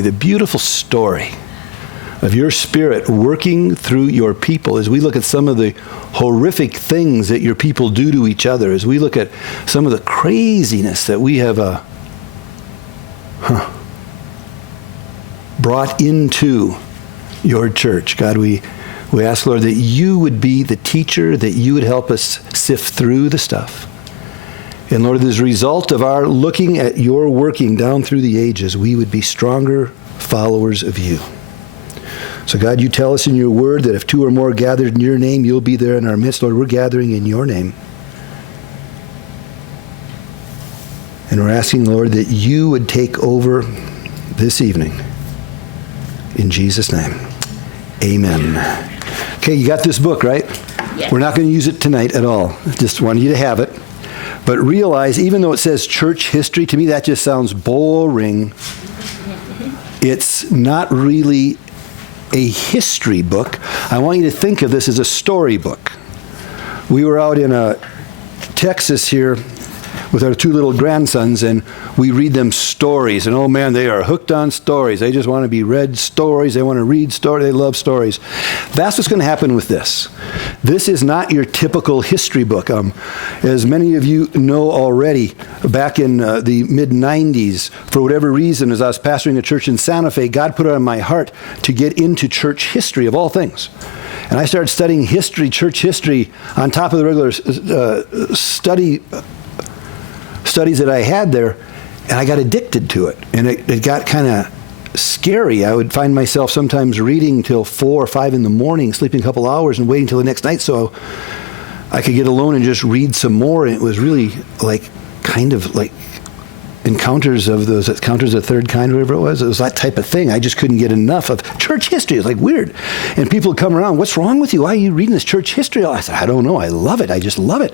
the beautiful story of your Spirit working through your people as we look at some of the horrific things that your people do to each other, as we look at some of the craziness that we have brought into your church. God, we ask, Lord, that you would be the teacher, that you would help us sift through the stuff. And Lord, as a result of our looking at your working down through the ages, we would be stronger followers of you. So God, you tell us in your word that if two or more gathered in your name, you'll be there in our midst. Lord, we're gathering in your name. And we're asking, Lord, that you would take over this evening. In Jesus' name, amen. Okay, you got this book, right? Yes. We're not going to use it tonight at all. Just wanted you to have it. But realize, even though it says church history, to me that just sounds boring. It's not really a history book. I want you to think of this as a story book. We were out in Texas here with our two little grandsons, and we read them stories. And oh man, they are hooked on stories. They just want to be read stories. They want to read stories. They love stories. That's what's going to happen with this. This is not your typical history book. As many of you know already, back in the mid-90s, for whatever reason, as I was pastoring a church in Santa Fe, God put it on my heart to get into church history of all things. And I started studying history, church history, on top of the regular studies that I had there, and I got addicted to it. And it got kind of scary. I would find myself sometimes reading till 4 or 5 in the morning, sleeping a couple hours, and waiting till the next night so I could get alone and just read some more. And it was really like, kind of like encounters of the third kind, whatever it was. It was that type of thing. I just couldn't get enough of church history. It's like weird. And people would come around, what's wrong with you? Why are you reading this church history? I said, I don't know. I love it. I just love it.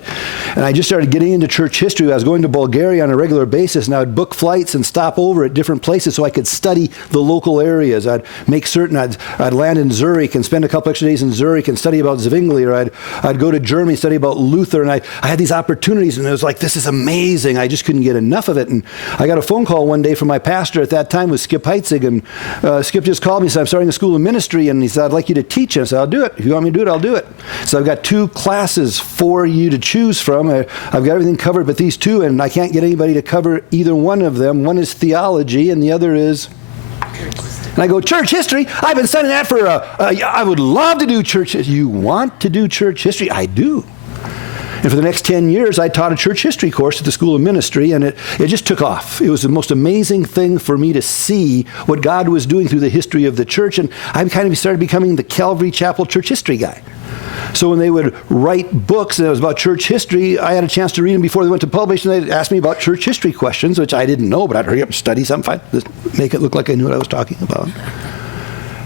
And I just started getting into church history. I was going to Bulgaria on a regular basis, and I would book flights and stop over at different places so I could study the local areas. I'd make certain I'd land in Zurich and spend a couple extra days in Zurich and study about Zwingli, or I'd go to Germany and study about Luther. And I had these opportunities, and it was like, this is amazing. I just couldn't get enough of it. And I got a phone call one day from my pastor at that time, was Skip Heitzig, and Skip just called me and said, I'm starting a school of ministry, and he said, I'd like you to teach. And I said, I'll do it. If you want me to do it, I'll do it. So I've got 2 classes for you to choose from. I've got everything covered but these 2, and I can't get anybody to cover either one of them. One is theology, and the other is... And I go, church history? I've been studying that for, I would love to do church history. You want to do church history? I do. And for the next 10 years, I taught a church history course at the School of Ministry, and it just took off. It was the most amazing thing for me to see what God was doing through the history of the church, and I kind of started becoming the Calvary Chapel church history guy. So when they would write books and it was about church history, I had a chance to read them before they went to publish, and they'd ask me about church history questions, which I didn't know, but I'd hurry up and study something, make it look like I knew what I was talking about.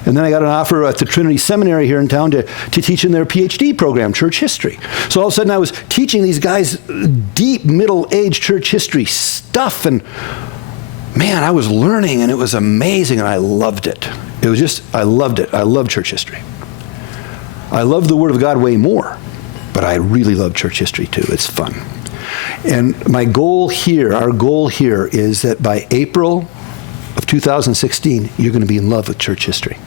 And then I got an offer at the Trinity Seminary here in town to teach in their PhD program, church history. So all of a sudden I was teaching these guys deep middle-aged church history stuff, and man, I was learning, and it was amazing, and I loved it. It was just, I loved it. I love church history. I love the Word of God way more, but I really love church history too. It's fun. And my goal here, our goal here, is that by April of 2016, you're going to be in love with church history.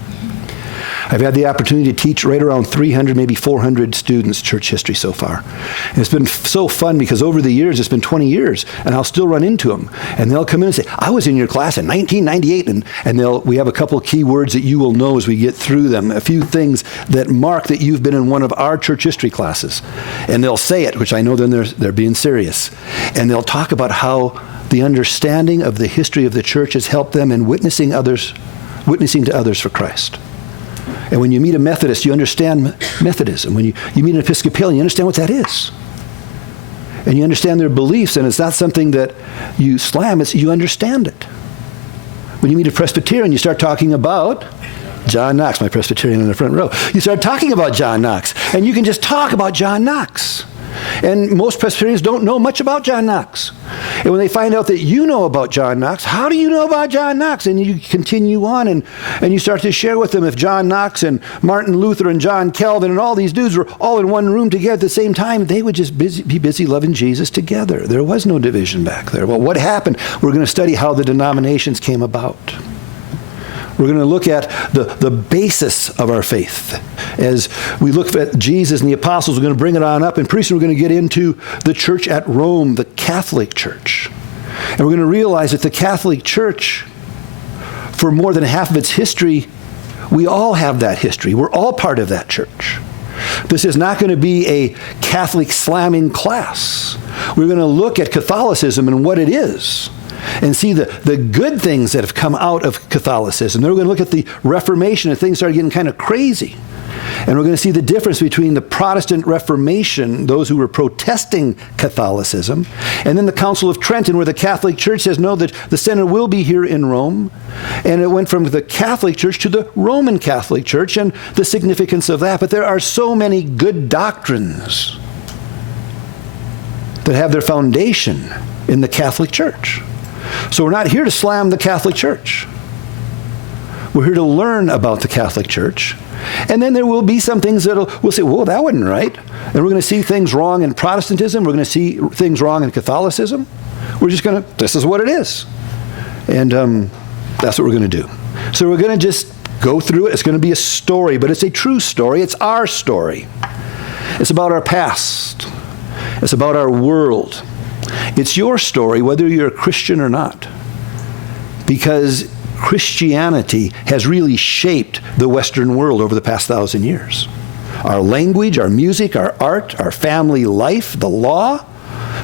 I've had the opportunity to teach right around 300, maybe 400 students church history so far. And it's been so fun because over the years, it's been 20 years, and I'll still run into them. And they'll come in and say, I was in your class in 1998, and we have a couple key words that you will know as we get through them, a few things that mark that you've been in one of our church history classes. And they'll say it, which I know then they're being serious. And they'll talk about how the understanding of the history of the church has helped them in witnessing to others for Christ. And when you meet a Methodist, you understand Methodism. When you meet an Episcopalian, you understand what that is. And you understand their beliefs, and it's not something that you slam, it's you understand it. When you meet a Presbyterian, you start talking about John Knox, my Presbyterian in the front row. You start talking about John Knox, and you can just talk about John Knox. And most Presbyterians don't know much about John Knox. And when they find out that you know about John Knox, how do you know about John Knox? And you continue on, and you start to share with them, if John Knox and Martin Luther and John Calvin and all these dudes were all in one room together at the same time, they would just be busy loving Jesus together. There was no division back there. Well, what happened? We're going to study how the denominations came about. We're going to look at the basis of our faith. As we look at Jesus and the apostles, we're going to bring it on up, and pretty soon we're going to get into the church at Rome, the Catholic Church. And we're going to realize that the Catholic Church, for more than half of its history, we all have that history. We're all part of that church. This is not going to be a Catholic slamming class. We're going to look at Catholicism and what it is, and see the good things that have come out of Catholicism. Then we're going to look at the Reformation, and things started getting kind of crazy. And we're going to see the difference between the Protestant Reformation, those who were protesting Catholicism, and then the Council of Trent, where the Catholic Church says, no, that the Senate will be here in Rome. And it went from the Catholic Church to the Roman Catholic Church, and the significance of that. But there are so many good doctrines that have their foundation in the Catholic Church. So we're not here to slam the Catholic Church. We're here to learn about the Catholic Church. And then there will be some things that we'll say, whoa, that wasn't right. And we're going to see things wrong in Protestantism. We're going to see things wrong in Catholicism. We're just going to, this is what it is. And that's what we're going to do. So we're going to just go through it. It's going to be a story, but it's a true story. It's our story. It's about our past. It's about our world. It's your story, whether you're a Christian or not, because Christianity has really shaped the Western world over the past 1,000 years. Our language, our music, our art, our family life, the law,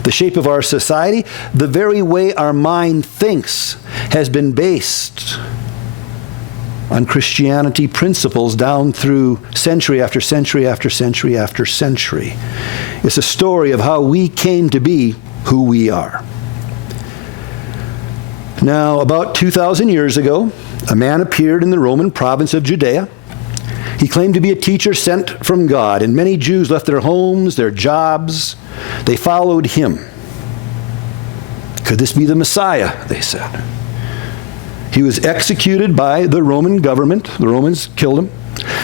the shape of our society, the very way our mind thinks has been based on Christianity principles down through century after century after century after century. It's a story of how we came to be who we are. Now, about 2,000 years ago, a man appeared in the Roman province of Judea. He claimed to be a teacher sent from God, and many Jews left their homes, their jobs. They followed him. Could this be the Messiah? They said. He was executed by the Roman government. The Romans killed him.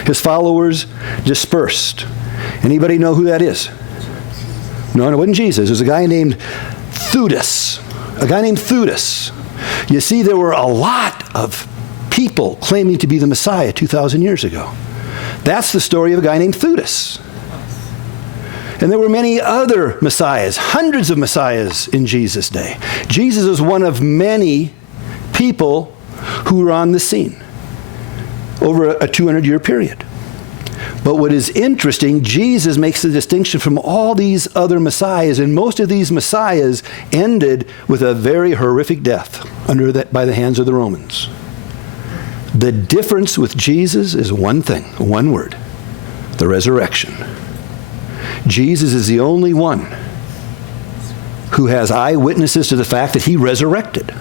His followers dispersed. Anybody know who that is? No, it wasn't Jesus. It was a guy named Theudas. A guy named Theudas. You see, there were a lot of people claiming to be the Messiah 2,000 years ago. That's the story of a guy named Theudas. And there were many other messiahs, hundreds of messiahs in Jesus' day. Jesus was one of many people who were on the scene over a 200-year period. But what is interesting, Jesus makes the distinction from all these other messiahs, and most of these messiahs ended with a very horrific death by the hands of the Romans. The difference with Jesus is one thing, one word: the resurrection. Jesus is the only one who has eyewitnesses to the fact that he resurrected,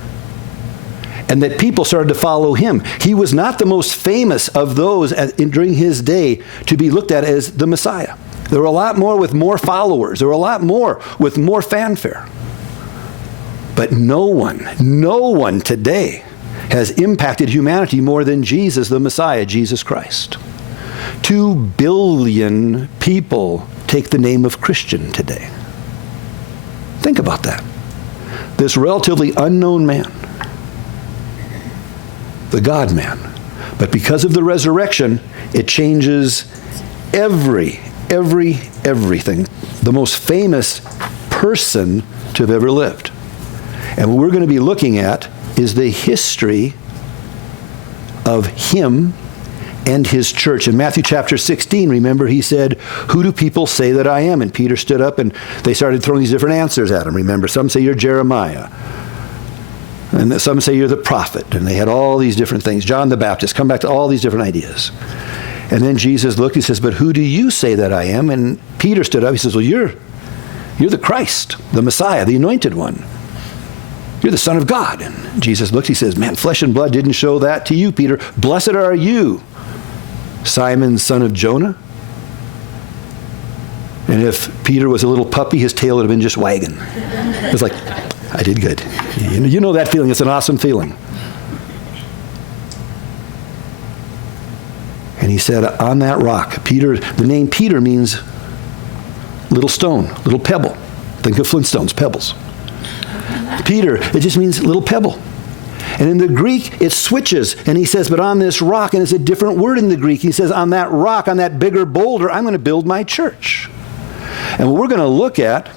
and that people started to follow him. He was not the most famous of those during his day to be looked at as the Messiah. There were a lot more with more followers. There were a lot more with more fanfare. But no one today has impacted humanity more than Jesus, the Messiah, Jesus Christ. 2 billion people take the name of Christian today. Think about that. This relatively unknown man, the God-man. But because of the resurrection, it changes everything. The most famous person to have ever lived. And what we're going to be looking at is the history of him and his church. In Matthew chapter 16, remember, he said, "Who do people say that I am?" And Peter stood up and they started throwing these different answers at him. Remember, some say you're Jeremiah. And some say you're the prophet. And they had all these different things. John the Baptist, come back to all these different ideas. And then Jesus looked, he says, "But who do you say that I am?" And Peter stood up, he says, "Well, you're the Christ, the Messiah, the anointed one. You're the Son of God." And Jesus looked, he says, "Man, flesh and blood didn't show that to you, Peter. Blessed are you, Simon, son of Jonah." And if Peter was a little puppy, his tail would have been just wagging. It was like, I did good. You know that feeling. It's an awesome feeling. And he said, on that rock, Peter, the name Peter means little stone, little pebble. Think of Flintstones, pebbles. Peter, it just means little pebble. And in the Greek, it switches. And he says, but on this rock, and it's a different word in the Greek. He says, on that rock, on that bigger boulder, I'm going to build my church. And what we're going to look at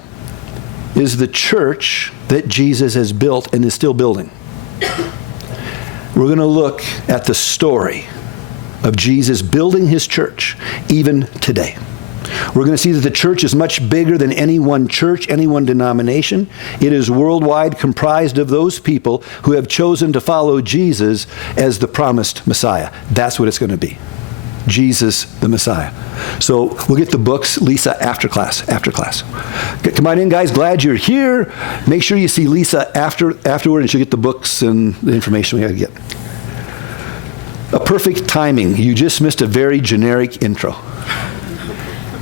is the church that Jesus has built and is still building. We're going to look at the story of Jesus building his church, even today. We're going to see that the church is much bigger than any one church, any one denomination. It is worldwide, comprised of those people who have chosen to follow Jesus as the promised Messiah. That's what it's going to be. Jesus, the Messiah. So we'll get the books, Lisa, after class. Come on in, guys. Glad you're here. Make sure you see Lisa afterward, and she'll get the books and the information we got to get. A perfect timing. You just missed a very generic intro.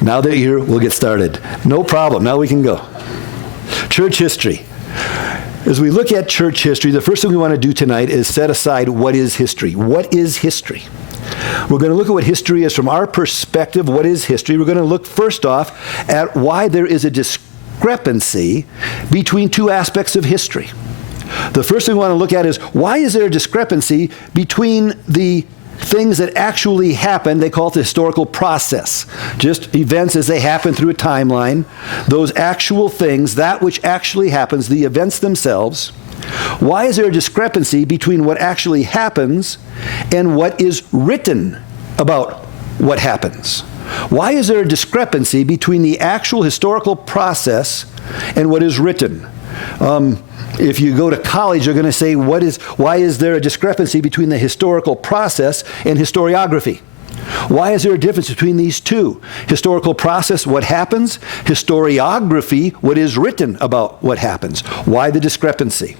Now that you're here, we'll get started. No problem. Now we can go. Church history. As we look at church history, the first thing we want to do tonight is set aside what is history. What is history? We're going to look at what history is from our perspective. What is history? We're going to look first off at why there is a discrepancy between two aspects of history. The first thing we want to look at is why is there a discrepancy between the things that actually happen? They call it the historical process. Just events as they happen through a timeline. Those actual things, that which actually happens, the events themselves. Why is there a discrepancy between what actually happens and what is written about what happens? Why is there a discrepancy between the actual historical process and what is written? If you go to college, you're going to say, why is there a discrepancy between the historical process and historiography? Why is there a difference between these two? Historical process, what happens? Historiography, what is written about what happens? Why the discrepancy?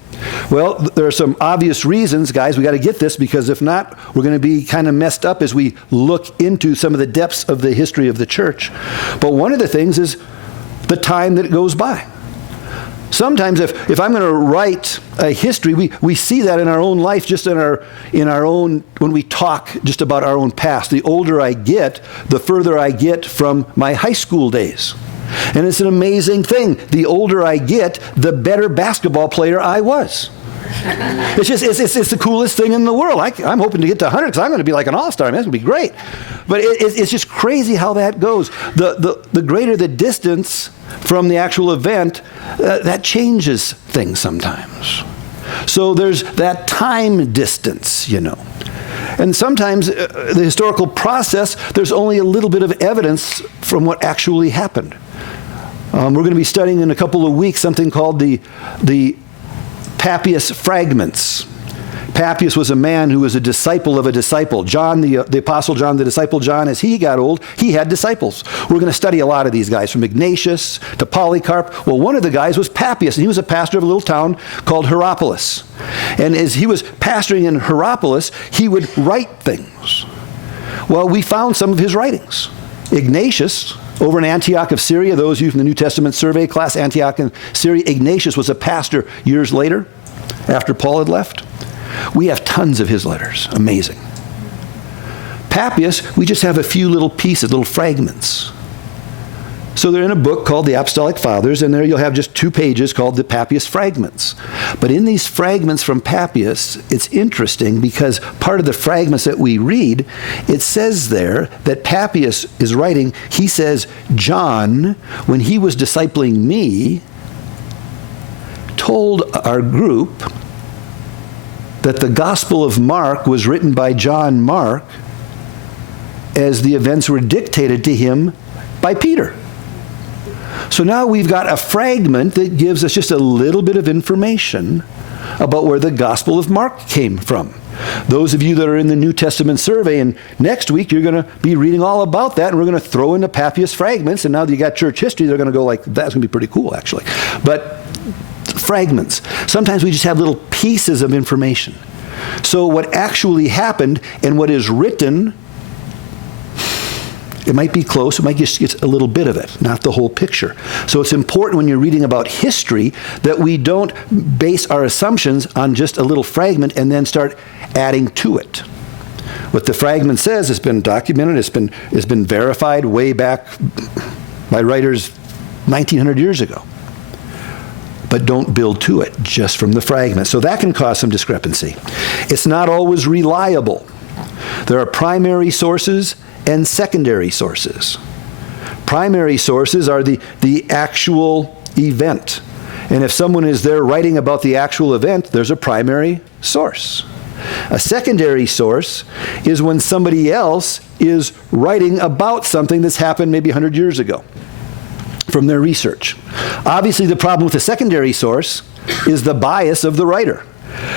Well, there are some obvious reasons, guys. We got to get this, because if not, we're going to be kind of messed up as we look into some of the depths of the history of the church. But one of the things is the time that goes by. Sometimes if I'm going to write a history, we see that in our own life, just in our own, when we talk just about our own past. The older I get, the further I get from my high school days. And it's an amazing thing. The older I get, the better basketball player I was. It's the coolest thing in the world. I'm hoping to get to 100 because I'm going to be like an all-star. Man, that's going to be great. But it's just crazy how that goes. The greater the distance from the actual event, that changes things sometimes. So there's that time distance, And sometimes the historical process, there's only a little bit of evidence from what actually happened. We're going to be studying in a couple of weeks something called the Papias fragments. Papias was a man who was a disciple of a disciple. John, the Apostle John, the disciple John, as he got old, he had disciples. We're going to study a lot of these guys, from Ignatius to Polycarp. Well, one of the guys was Papias, and he was a pastor of a little town called Hierapolis. And as he was pastoring in Hierapolis, he would write things. Well, we found some of his writings. Ignatius, over in Antioch of Syria, those of you from the New Testament survey class, Antioch in Syria, Ignatius was a pastor years later, after Paul had left. We have tons of his letters. Amazing. Papias, we just have a few little pieces, little fragments. So they're in a book called the Apostolic Fathers, and there you'll have just 2 pages called the Papias fragments. But in these fragments from Papias, it's interesting because part of the fragments that we read, it says there that Papias is writing, he says, John, when he was discipling me, told our group that the Gospel of Mark was written by John Mark as the events were dictated to him by Peter. So now we've got a fragment that gives us just a little bit of information about where the Gospel of Mark came from. Those of you that are in the New Testament survey, and next week you're going to be reading all about that, and we're going to throw in the Papias fragments, and now that you got church history, they're going to go like, that's going to be pretty cool, actually. But fragments. Sometimes we just have little pieces of information. So what actually happened and what is written, it might be close, it might just get a little bit of it, not the whole picture. So it's important when you're reading about history that we don't base our assumptions on just a little fragment and then start adding to it. What the fragment says has been documented, it's been verified way back by writers 1900 years ago. but don't build to it just from the fragments. So that can cause some discrepancy. It's not always reliable. There are primary sources and secondary sources. Primary sources are the actual event. And if someone is there writing about the actual event, there's a primary source. A secondary source is when somebody else is writing about something that's happened maybe 100 years ago from their research. Obviously, the problem with the secondary source is the bias of the writer.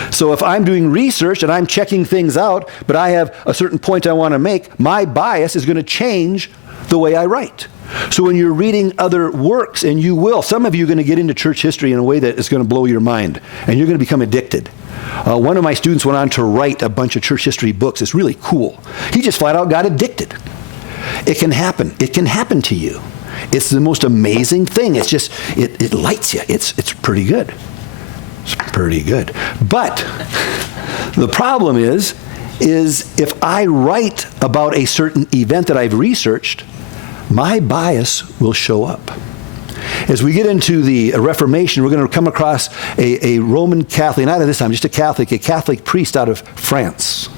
So if I'm doing research and I'm checking things out, but I have a certain point I want to make, my bias is going to change the way I write. So when you're reading other works, and you will, some of you are going to get into church history in a way that is going to blow your mind, and you're going to become addicted. One of my students went on to write a bunch of church history books. It's really cool. He just flat out got addicted. It can happen. It can happen to you. It's the most amazing thing. It's just, it lights you. It's pretty good. It's pretty good. But the problem is if I write about a certain event that I've researched, my bias will show up. As we get into the Reformation, we're going to come across a Roman Catholic, not at this time, just a Catholic priest out of France.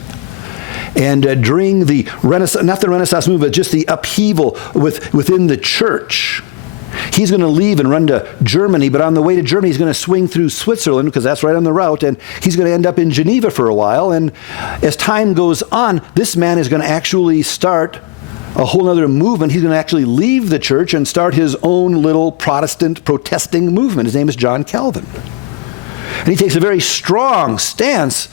And during the Renaissance, not the Renaissance movement, but just the upheaval within the church, he's going to leave and run to Germany, but on the way to Germany, he's going to swing through Switzerland, because that's right on the route, and he's going to end up in Geneva for a while. And as time goes on, this man is going to actually start a whole other movement. He's going to actually leave the church and start his own little Protestant protesting movement. His name is John Calvin. And he takes a very strong stance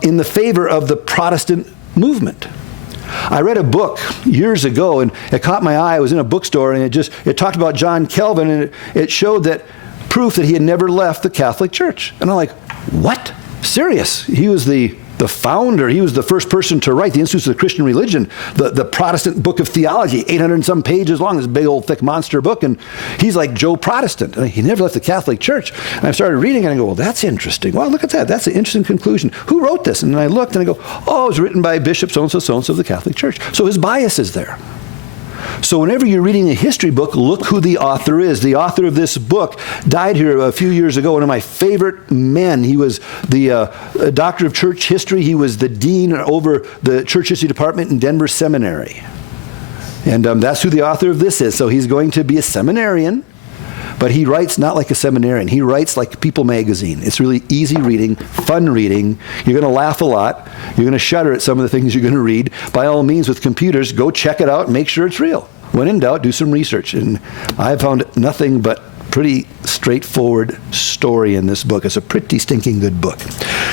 in the favor of the Protestant movement. I read a book years ago, and it caught my eye. I was in a bookstore, and it talked about John Calvin, and it showed that proof that he had never left the Catholic Church. And I'm like, what? Serious? He was the founder. He was the first person to write the Institutes of the Christian Religion, the Protestant book of theology, 800 and some pages long, this big old thick monster book, and he's like Joe Protestant. He never left the Catholic Church. And I started reading it, and I go, well, that's interesting. Well, look at that. That's an interesting conclusion. Who wrote this? And I looked, and I go, oh, it was written by Bishop so-and-so of the Catholic Church. So his bias is there. So whenever you're reading a history book, look who the author is. The author of this book died here a few years ago, one of my favorite men. He was the doctor of church history. He was the dean over the church history department in Denver Seminary. And that's who the author of this is. So he's going to be a seminarian, but he writes not like a seminarian. He writes like People magazine. It's really easy reading, fun reading. You're going to laugh a lot. You're going to shudder at some of the things you're going to read. By all means, with computers, go check it out and make sure it's real. When in doubt, do some research. And I found nothing but pretty straightforward story in this book. It's a pretty stinking good book.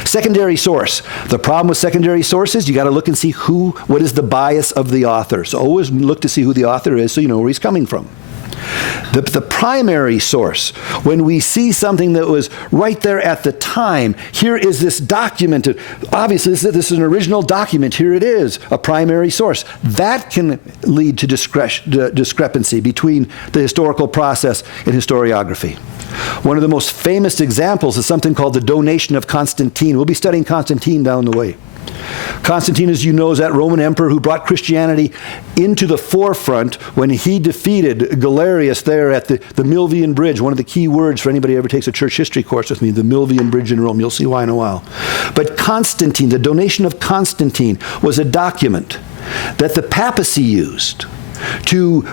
Secondary source. The problem with secondary sources, you got to look and see what is the bias of the author. So always look to see who the author is so you know where he's coming from. The primary source, when we see something that was right there at the time, here is this document. Obviously, this is an original document. Here it is, a primary source. That can lead to discrepancy between the historical process and historiography. One of the most famous examples is something called the donation of Constantine. We'll be studying Constantine down the way. Constantine, as you know, is that Roman emperor who brought Christianity into the forefront when he defeated Galerius there at the Milvian Bridge. One of the key words for anybody who ever takes a church history course with me, the Milvian Bridge in Rome. You'll see why in a while. But Constantine, the donation of Constantine, was a document that the papacy used to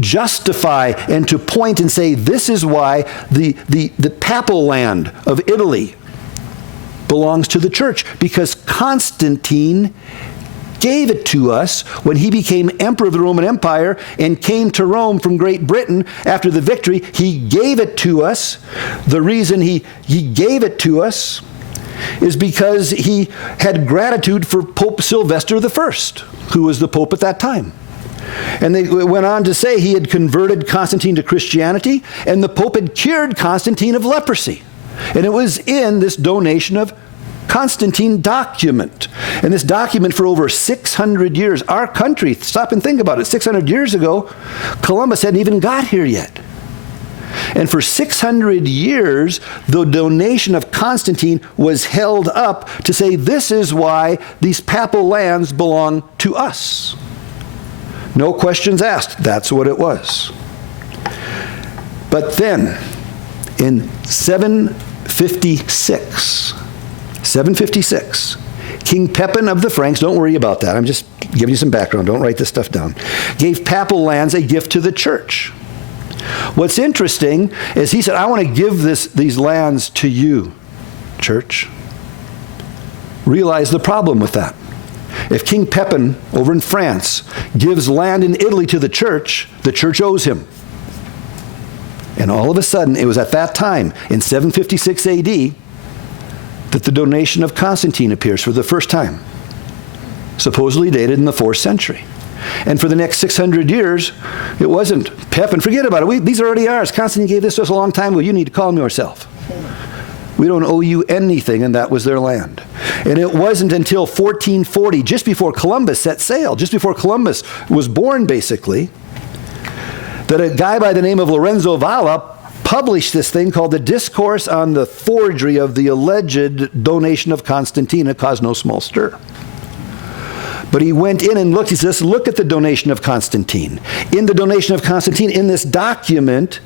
justify and to point and say, this is why the papal land of Italy belongs to the church, because Constantine gave it to us when he became emperor of the Roman Empire and came to Rome from Great Britain after the victory. He gave it to us. The reason he gave it to us is because he had gratitude for Pope Sylvester I, who was the pope at that time. And they went on to say he had converted Constantine to Christianity, and the pope had cured Constantine of leprosy. And it was in this donation of Constantine document. And this document for over 600 years, our country, stop and think about it, 600 years ago, Columbus hadn't even got here yet. And for 600 years, the donation of Constantine was held up to say, this is why these papal lands belong to us. No questions asked. That's what it was. But then, In 756, King Pepin of the Franks, don't worry about that, I'm just giving you some background, don't write this stuff down, gave papal lands a gift to the church. What's interesting is he said, I want to give these lands to you, church. Realize the problem with that. If King Pepin over in France gives land in Italy to the church owes him. And all of a sudden, it was at that time, in 756 AD, that the donation of Constantine appears for the first time, supposedly dated in the 4th century. And for the next 600 years, it wasn't Pepin, forget about it, these are already ours. Constantine gave this to us a long time ago, you need to call them yourself. We don't owe you anything, and that was their land. And it wasn't until 1440, just before Columbus set sail, just before Columbus was born, basically, that a guy by the name of Lorenzo Valla published this thing called the Discourse on the Forgery of the Alleged Donation of Constantine. It caused no small stir. But he went in and looked, he says, look at the donation of Constantine. In the donation of Constantine, in this document,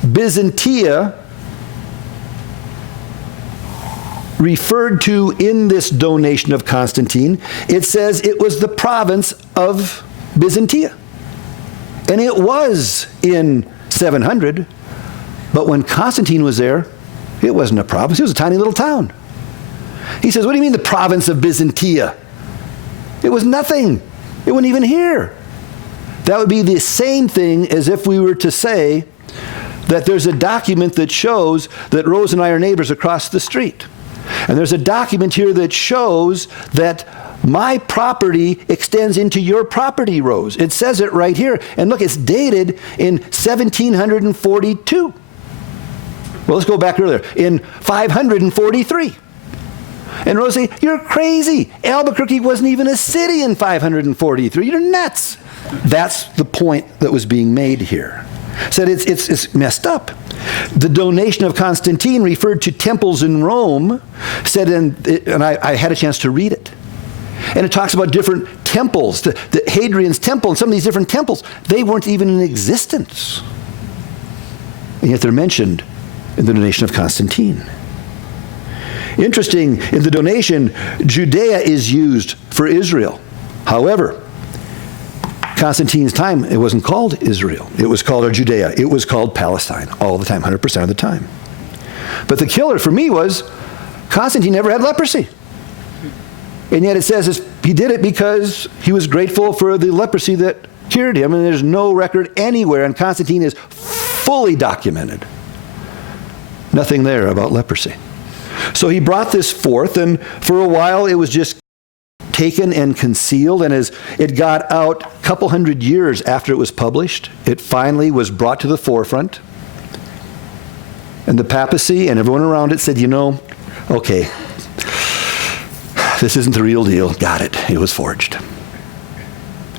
Byzantia, referred to in this donation of Constantine, it says it was the province of Byzantia. And it was in 700, but when Constantine was there, it wasn't a province, it was a tiny little town. He says, what do you mean the province of Byzantia? It was nothing. It wasn't even here. That would be the same thing as if we were to say that there's a document that shows that Rose and I are neighbors across the street. And there's a document here that shows that my property extends into your property, Rose. It says it right here. And look, it's dated in 1742. Well, let's go back earlier. In 543. And Rose said, you're crazy. Albuquerque wasn't even a city in 543. You're nuts. That's the point that was being made here. Said it's messed up. The donation of Constantine referred to temples in Rome, said, and I had a chance to read it. And it talks about different temples, the Hadrian's temple and some of these different temples. They weren't even in existence. And yet they're mentioned in the donation of Constantine. Interesting, in the donation, Judea is used for Israel. However, Constantine's time, it wasn't called Israel. It was called Judea. It was called Palestine all the time, 100% of the time. But the killer for me was Constantine never had leprosy. And yet it says he did it because he was grateful for the leprosy that cured him, and there's no record anywhere, and Constantine is fully documented. Nothing there about leprosy. So he brought this forth, and for a while it was just taken and concealed, and as it got out a couple hundred years after it was published, it finally was brought to the forefront. And the papacy and everyone around it said, you know, okay, this isn't the real deal. Got it. It was forged.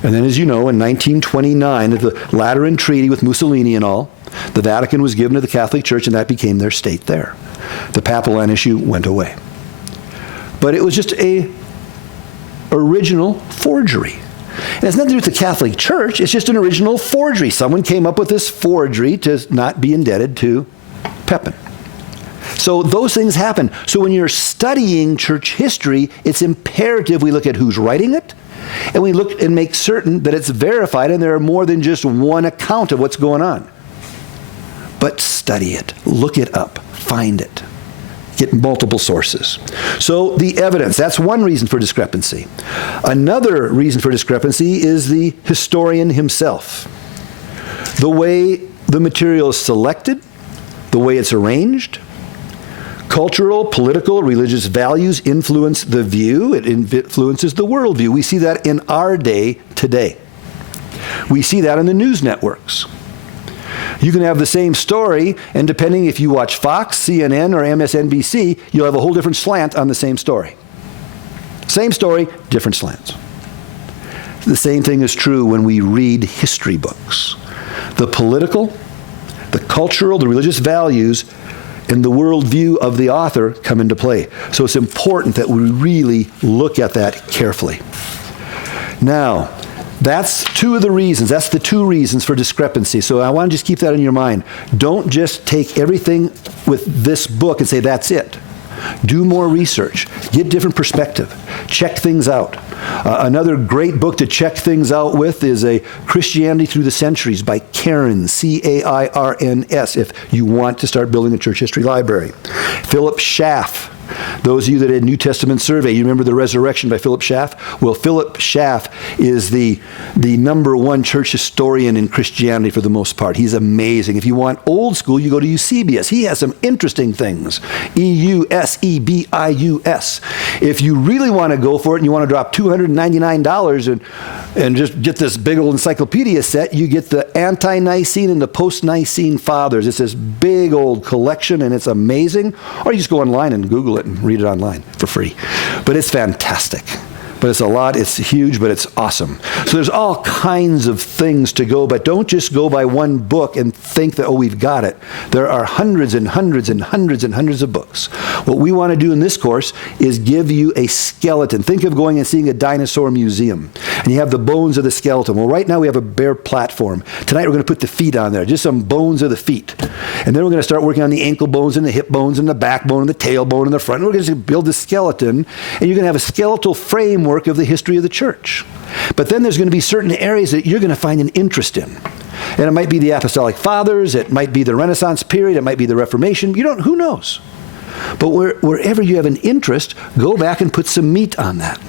And then, as you know, in 1929, at the Lateran Treaty with Mussolini and all, the Vatican was given to the Catholic Church, and that became their state there. The papal land issue went away. But it was just a original forgery. And it has nothing to do with the Catholic Church. It's just an original forgery. Someone came up with this forgery to not be indebted to Pepin. So those things happen. So when you're studying church history, it's imperative we look at who's writing it, and we look and make certain that it's verified and there are more than just one account of what's going on. But study it, look it up, find it. Get multiple sources. So the evidence, that's one reason for discrepancy. Another reason for discrepancy is the historian himself. The way the material is selected, the way it's arranged. Cultural, political, religious values influence the view. It influences the worldview. We see that in our day today. We see that in the news networks. You can have the same story, and depending if you watch Fox, CNN, or MSNBC, you'll have a whole different slant on the same story. Same story, different slants. The same thing is true when we read history books. The political, the cultural, the religious values, and the worldview of the author come into play. So it's important that we really look at that carefully. Now, That's two of the reasons. That's the two reasons for discrepancy. So I want to just keep that in your mind. Don't just take everything with this book and say, that's it. Do more research. Get different perspective. Check things out. Another great book to check things out with is a Christianity Through the Centuries by Cairns, C-A-I-R-N-S, if you want to start building a church history library. Philip Schaff. Those of you that had New Testament Survey, you remember The Resurrection by Philip Schaff? Well, Philip Schaff is the number one church historian in Christianity for the most part. He's amazing. If you want old school, you go to Eusebius. He has some interesting things. E-U-S-E-B-I-U-S. If you really want to go for it and you want to drop $299 and just get this big old encyclopedia set, you get the Ante-Nicene and the Post-Nicene Fathers. It's this big old collection, and it's amazing. Or you just go online and Google it and read it online for free. But it's fantastic. But it's a lot, it's huge, but it's awesome. So there's all kinds of things to go, but don't just go by one book and think that, oh, we've got it. There are hundreds and hundreds and hundreds and hundreds of books. What we want to do in this course is give you a skeleton. Think of going and seeing a dinosaur museum, and you have the bones of the skeleton. Well, right now we have a bare platform. Tonight we're going to put the feet on there, just some bones of the feet. And then we're going to start working on the ankle bones and the hip bones and the backbone and the tailbone and the front. And we're going to build the skeleton, and you're going to have a skeletal framework of the history of the church. But then there's going to be certain areas that you're going to find an interest in. And it might be the Apostolic Fathers, it might be the Renaissance period, it might be the Reformation. Who knows? But wherever you have an interest, go back and put some meat on that.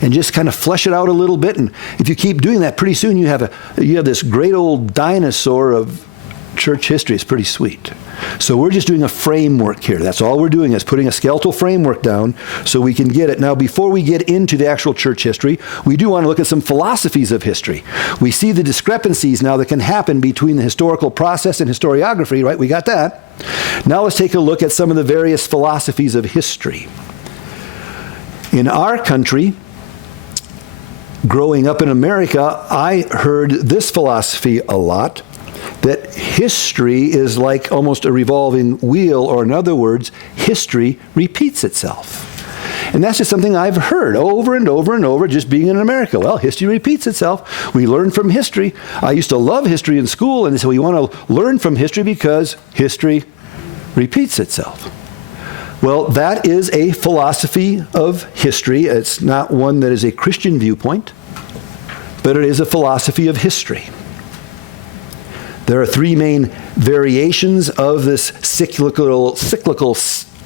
And just kind of flesh it out a little bit. And if you keep doing that, pretty soon you have this great old dinosaur of church history. It's pretty sweet. So we're just doing a framework here. That's all we're doing, is putting a skeletal framework down so we can get it. Now, before we get into the actual church history, we do want to look at some philosophies of history. We see the discrepancies now that can happen between the historical process and historiography, right? We got that. Now let's take a look at some of the various philosophies of history. In our country, growing up in America, I heard this philosophy a lot, that history is like almost a revolving wheel, or in other words, history repeats itself. And that's just something I've heard over and over and over, just being in America. Well, history repeats itself. We learn from history. I used to love history in school, and so we want to learn from history because history repeats itself. Well, that is a philosophy of history. It's not one that is a Christian viewpoint, but it is a philosophy of history. There are three main variations of this cyclical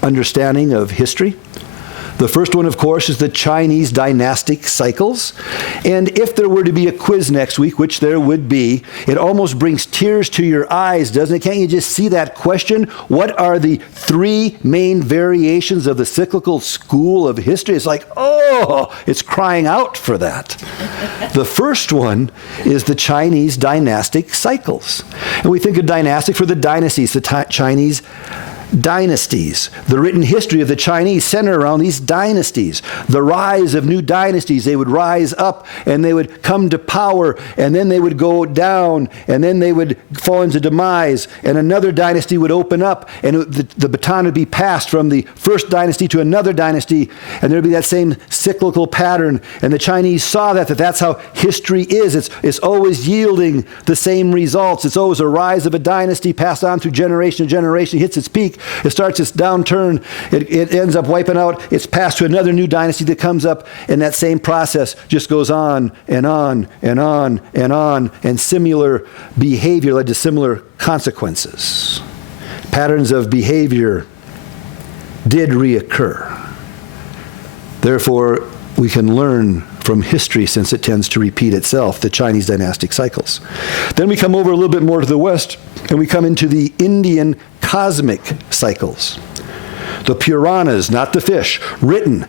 understanding of history. The first one, of course, is the Chinese dynastic cycles. And if there were to be a quiz next week, which there would be, it almost brings tears to your eyes, doesn't it? Can't you just see that question? What are the three main variations of the cyclical school of history? It's like, oh, it's crying out for that. The first one is the Chinese dynastic cycles. And we think of dynastic for the dynasties, the Chinese dynasties. The written history of the Chinese center around these dynasties. The rise of new dynasties. They would rise up and they would come to power, and then they would go down, and then they would fall into demise, and another dynasty would open up, and the baton would be passed from the first dynasty to another dynasty, and there would be that same cyclical pattern. And the Chinese saw that's how history is. It's always yielding the same results. It's always a rise of a dynasty passed on through generation to generation, hits its peak. It starts its downturn. It ends up wiping out. It's passed to another new dynasty that comes up, and that same process just goes on and on and on and on, and similar behavior led to similar consequences. Patterns of behavior did reoccur. Therefore, we can learn from history, since it tends to repeat itself, the Chinese dynastic cycles. Then we come over a little bit more to the west, and we come into the Indian cosmic cycles. The Puranas, not the fish, written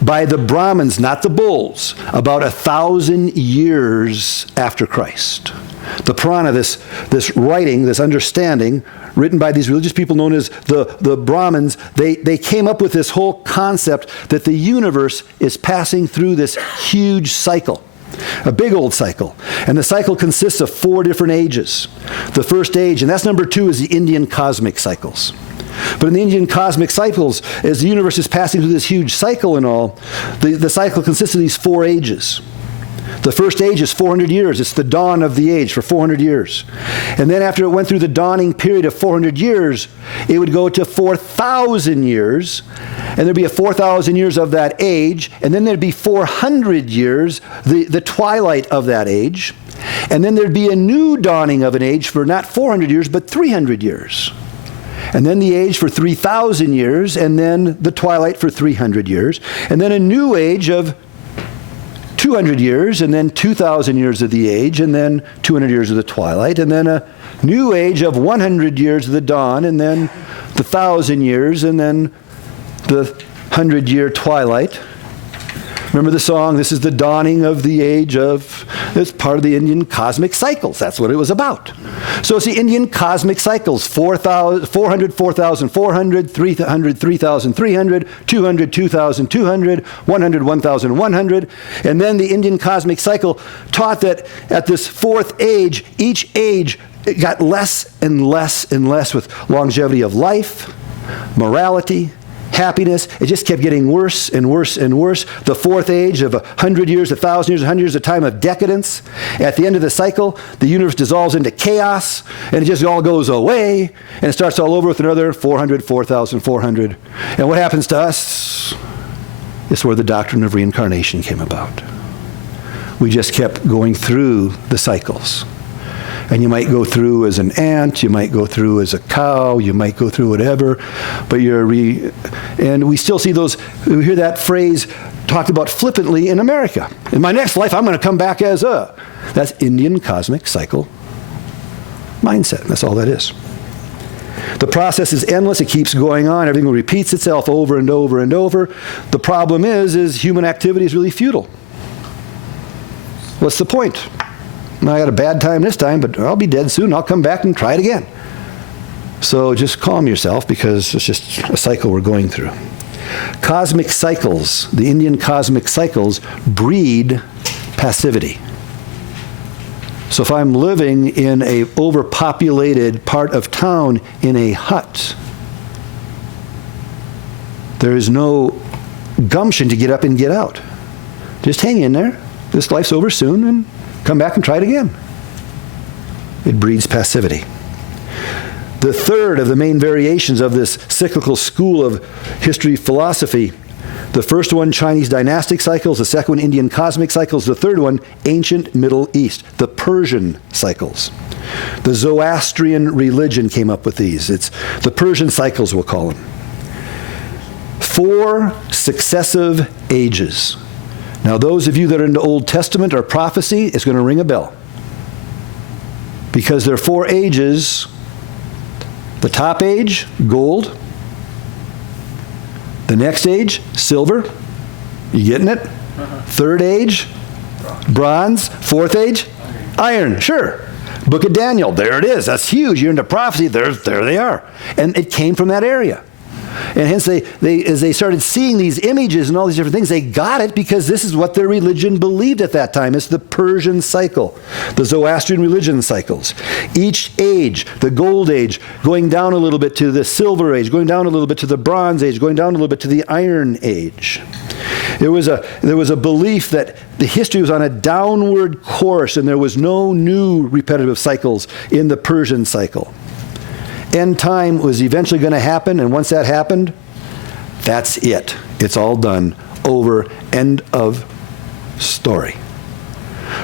by the Brahmins, not the bulls, about 1,000 years after Christ. The Purana, this writing, this understanding, written by these religious people known as the Brahmins, they came up with this whole concept that the universe is passing through this huge cycle, a big old cycle. And the cycle consists of 4 different ages. The first age, and that's number 2, is the Indian cosmic cycles. But in the Indian cosmic cycles, as the universe is passing through this huge cycle and all, the cycle consists of these 4 ages. The first age is 400 years. It's the dawn of the age for 400 years. And then after it went through the dawning period of 400 years, it would go to 4,000 years. And there'd be a 4,000 years of that age. And then there'd be 400 years, the twilight of that age. And then there'd be a new dawning of an age for not 400 years, but 300 years. And then the age for 3,000 years, and then the twilight for 300 years. And then a new age of 200 years, and then 2,000 years of the age, and then 200 years of the twilight, and then a new age of 100 years of the dawn, and then the 1,000 years, and then the 100-year twilight. Remember the song, this is the dawning of the age of, it's part of the Indian cosmic cycles. That's what it was about. So it's the Indian cosmic cycles, 400, 4,400, 300, 3,300, 200, 2,200, 100, 1,100. And then the Indian cosmic cycle taught that at this fourth age, each age got less and less and less with longevity of life, morality, happiness. It just kept getting worse and worse and worse. The fourth age of 100 years, 1,000 years, 100 years, a time of decadence. At the end of the cycle, the universe dissolves into chaos, and it just all goes away, and it starts all over with another 400, 4,400. And what happens to us? It's where the doctrine of reincarnation came about. We just kept going through the cycles. And you might go through as an ant, you might go through as a cow, you might go through whatever, but and we still see those, we hear that phrase talked about flippantly in America. In my next life, I'm going to come back as a. That's Indian cosmic cycle mindset. That's all that is. The process is endless. It keeps going on. Everything repeats itself over and over and over. The problem is human activity is really futile. What's the point? I had a bad time this time, but I'll be dead soon. I'll come back and try it again. So just calm yourself, because it's just a cycle we're going through. Cosmic cycles, the Indian cosmic cycles, breed passivity. So if I'm living in a overpopulated part of town in a hut, there is no gumption to get up and get out. Just hang in there. This life's over soon, and come back and try it again. It breeds passivity. The third of the main variations of this cyclical school of history philosophy, the first one, Chinese dynastic cycles, the second one, Indian cosmic cycles, the third one, ancient Middle East, the Persian cycles. The Zoroastrian religion came up with these. It's the Persian cycles, we'll call them. 4 successive ages. Now, those of you that are into Old Testament or prophecy, it's going to ring a bell. Because there are 4 ages. The top age, gold. The next age, silver. You getting it? Third age, bronze. Fourth age, iron. Sure. Book of Daniel, there it is. That's huge. You're into prophecy, there they are. And it came from that area. And hence, as they started seeing these images and all these different things, they got it because this is what their religion believed at that time. It's the Persian cycle, the Zoroastrian religion cycles. Each age, the gold age, going down a little bit to the silver age, going down a little bit to the bronze age, going down a little bit to the iron age. There was a belief that the history was on a downward course, and there was no new repetitive cycles in the Persian cycle. End time was eventually going to happen, and once that happened, that's it. It's all done. Over. End of story.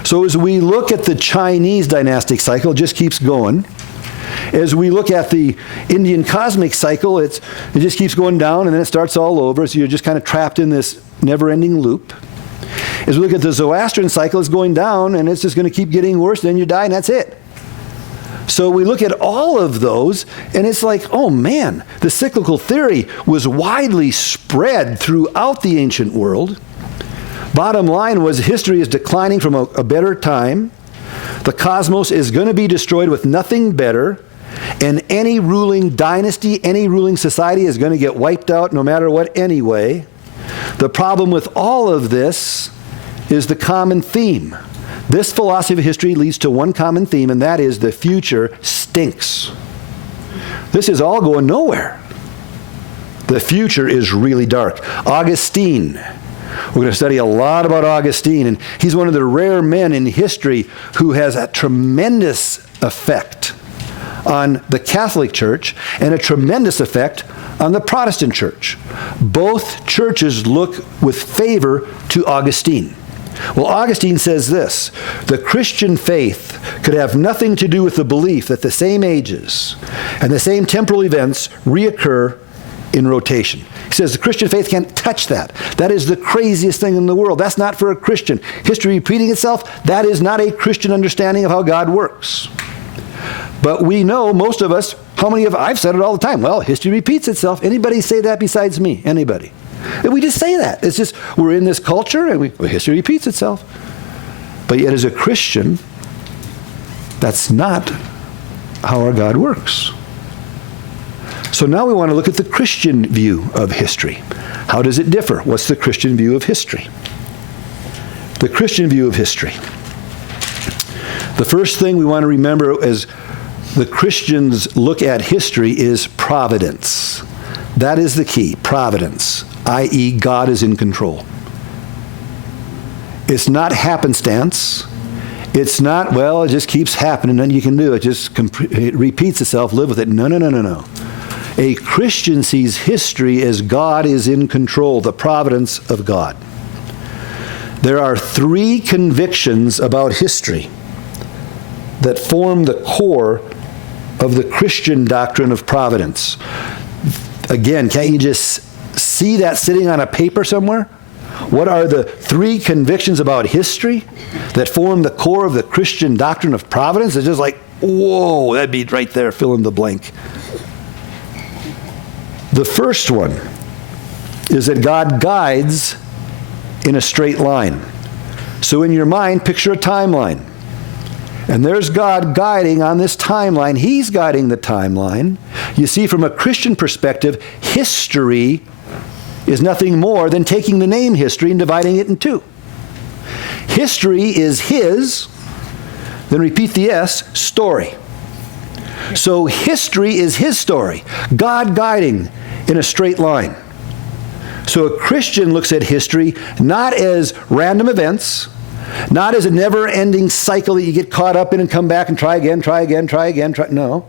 So as we look at the Chinese dynastic cycle, it just keeps going. As we look at the Indian cosmic cycle, it just keeps going down, and then it starts all over, so you're just kind of trapped in this never-ending loop. As we look at the Zoroastrian cycle, it's going down, and it's just going to keep getting worse, then you die, and that's it. So we look at all of those, and it's like, oh man, the cyclical theory was widely spread throughout the ancient world. Bottom line was history is declining from a better time. The cosmos is going to be destroyed with nothing better, and any ruling dynasty, any ruling society is going to get wiped out no matter what anyway. The problem with all of this is the common theme. This philosophy of history leads to one common theme, and that is the future stinks. This is all going nowhere. The future is really dark. Augustine, We're going to study a lot about Augustine, and he's one of the rare men in history who has a tremendous effect on the Catholic Church and a tremendous effect on the Protestant Church. Both churches look with favor to Augustine. Well, Augustine says this: the Christian faith could have nothing to do with the belief that the same ages and the same temporal events reoccur in rotation. He says the Christian faith can't touch that. That is the craziest thing in the world. That's not for a Christian. History repeating itself, that is not a Christian understanding of how God works. But we know, most of us, I've said it all the time, well, history repeats itself. Anybody say that besides me? Anybody? And we just say that. It's just, we're in this culture and history repeats itself. But yet as a Christian, that's not how our God works. So now we want to look at the Christian view of history. How does it differ? What's the Christian view of history? The Christian view of history. The first thing we want to remember as the Christians look at history is providence. That is the key, providence, i.e. God is in control. It's not happenstance. It's not, well, it just keeps happening, nothing you can do. It repeats itself, live with it. No. A Christian sees history as God is in control, the providence of God. There are 3 convictions about history that form the core of the Christian doctrine of providence. Again, can't you just see that sitting on a paper somewhere? What are the 3 convictions about history that form the core of the Christian doctrine of providence? It's just like, whoa, that'd be right there, fill in the blank. The first one is that God guides in a straight line. So in your mind, picture a timeline. And there's God guiding on this timeline. He's guiding the timeline. You see, from a Christian perspective, history is nothing more than taking the name history and dividing it in 2. History is his, then repeat the S, story. So history is his story. God guiding in a straight line. So a Christian looks at history not as random events, not as a never-ending cycle that you get caught up in and come back and try again. No.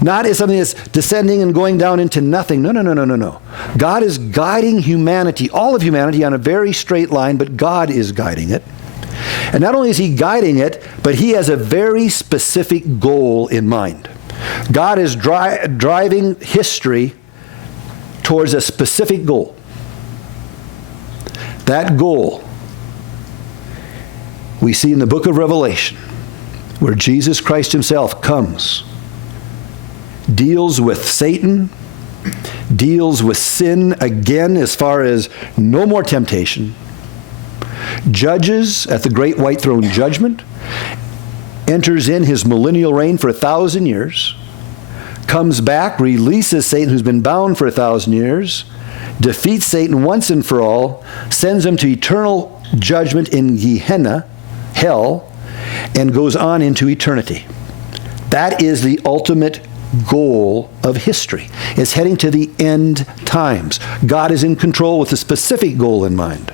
Not as something that's descending and going down into nothing. No. God is guiding humanity, all of humanity, on a very straight line, but God is guiding it. And not only is he guiding it, but he has a very specific goal in mind. God is driving history towards a specific goal. That goal we see in the book of Revelation, where Jesus Christ himself comes, deals with Satan, deals with sin again as far as no more temptation, judges at the great white throne judgment, enters in his millennial reign for 1,000 years, comes back, releases Satan who's been bound for 1,000 years, defeats Satan once and for all, sends him to eternal judgment in Gehenna, hell, and goes on into eternity. That is the ultimate goal of history. It's heading to the end times. God is in control with a specific goal in mind.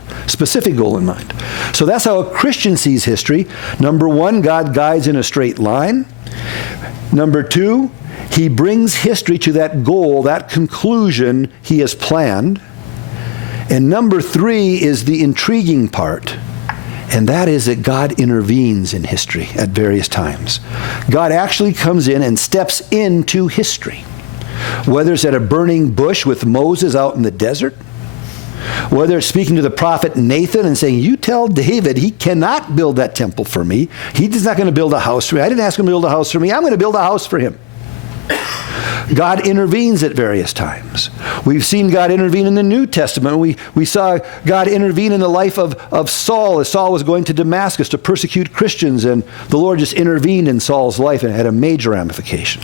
So that's how a Christian sees history. Number 1, God guides in a straight line. Number 2, he brings history to that goal, that conclusion he has planned. And number 3 is the intriguing part, and that is that God intervenes in history at various times. God actually comes in and steps into history. Whether it's at a burning bush with Moses out in the desert, whether it's speaking to the prophet Nathan and saying, you tell David he cannot build that temple for me. He's not going to build a house for me. I didn't ask him to build a house for me. I'm going to build a house for him. God intervenes at various times. We've seen God intervene in the New Testament. We saw God intervene in the life of Saul as Saul was going to Damascus to persecute Christians, and the Lord just intervened in Saul's life and had a major ramification.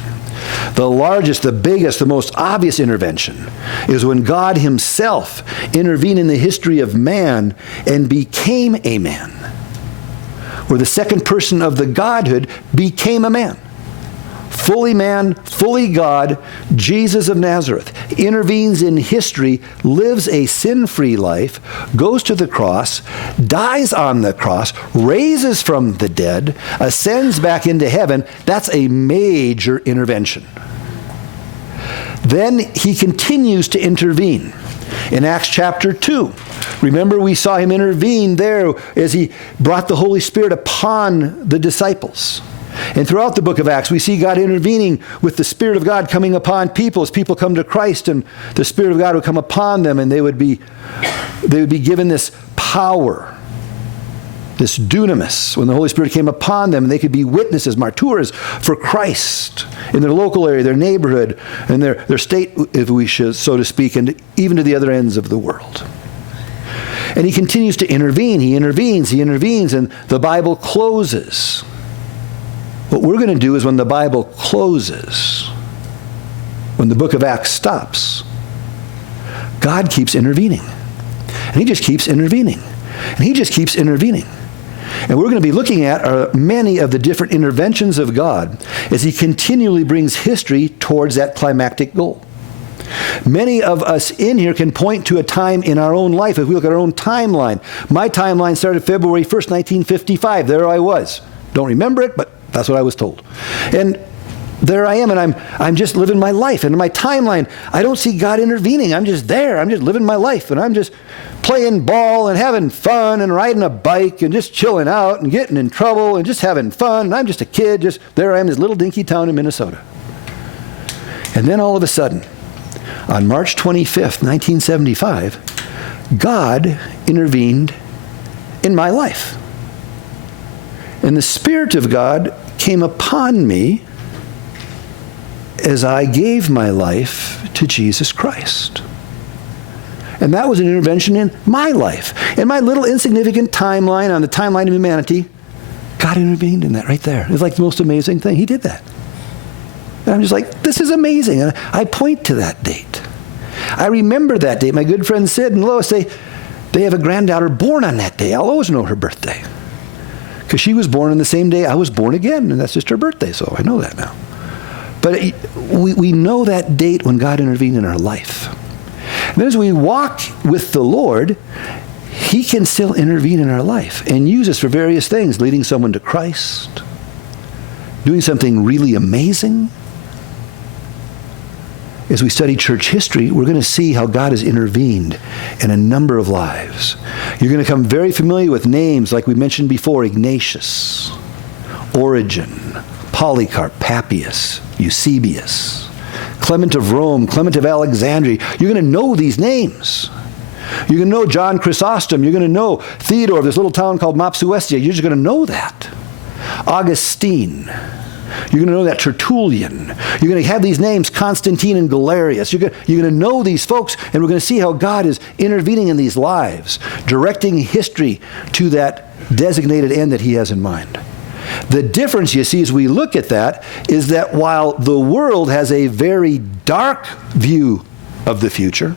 The largest, the biggest, the most obvious intervention is when God himself intervened in the history of man and became a man, where the second person of the Godhood became a man. fully man, fully God, Jesus of Nazareth, intervenes in history, lives a sin-free life, goes to the cross, dies on the cross, raises from the dead, ascends back into heaven. That's a major intervention. Then he continues to intervene. In Acts chapter 2, remember we saw him intervene there as he brought the Holy Spirit upon the disciples. And throughout the book of Acts, we see God intervening with the Spirit of God coming upon people as people come to Christ, and the Spirit of God would come upon them, and they would be given this power, this dunamis, when the Holy Spirit came upon them, and they could be witnesses, martyrs for Christ in their local area, their neighborhood, and their state, if we should, so to speak, and even to the other ends of the world. And he continues to intervene. He intervenes, and the Bible closes. What we're going to do is when the Bible closes, when the book of Acts stops, God keeps intervening. And he just keeps intervening. And he just keeps intervening. And we're going to be looking at many of the different interventions of God as he continually brings history towards that climactic goal. Many of us in here can point to a time in our own life. If we look at our own timeline, my timeline started February 1st, 1955. There I was. Don't remember it, but that's what I was told. And there I am, and I'm just living my life. And in my timeline, I don't see God intervening. I'm just there. I'm just living my life. And I'm just playing ball and having fun and riding a bike and just chilling out and getting in trouble and just having fun. And I'm just a kid. Just there I am in this little dinky town in Minnesota. And then all of a sudden, on March 25th, 1975, God intervened in my life. And the Spirit of God came upon me as I gave my life to Jesus Christ. And that was an intervention in my life. In my little insignificant timeline, on the timeline of humanity, God intervened in that right there. It's like the most amazing thing. He did that. And I'm just like, this is amazing. And I point to that date. I remember that date. My good friends Sid and Lois, they have a granddaughter born on that day. I'll always know her birthday. Because she was born on the same day I was born again, and that's just her birthday, so I know that now. But we know that date when God intervened in our life. And as we walk with the Lord, he can still intervene in our life and use us for various things, leading someone to Christ, doing something really amazing. As we study church history, we're going to see how God has intervened in a number of lives. You're going to become very familiar with names like we mentioned before: Ignatius, Origen, Polycarp, Papias, Eusebius, Clement of Rome, Clement of Alexandria. You're going to know these names. You're going to know John Chrysostom. You're going to know Theodore of this little town called Mopsuestia. You're just going to know that. Augustine. You're going to know that Tertullian. You're going to have these names, Constantine and Galerius. You're going to know these folks, and we're going to see how God is intervening in these lives, directing history to that designated end that he has in mind. The difference, you see, as we look at that, is that while the world has a very dark view of the future,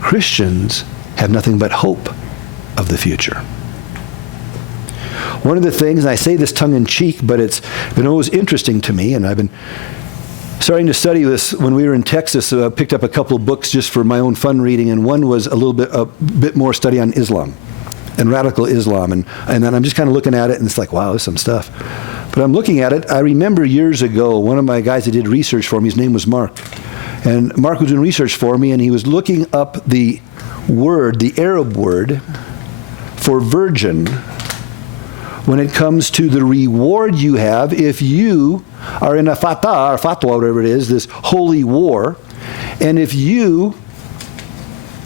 Christians have nothing but hope of the future. One of the things, and I say this tongue-in-cheek, but it's been always interesting to me, and I've been starting to study this when we were in Texas. I picked up a couple of books just for my own fun reading, and one was a bit more study on Islam and radical Islam, and then I'm just kind of looking at it, and it's like, wow, there's some stuff. But I'm looking at it. I remember years ago, one of my guys that did research for me, his name was Mark, and Mark was doing research for me, and he was looking up the Arab word for virgin, when it comes to the reward you have if you are in a fatwa, whatever it is, this holy war, and if you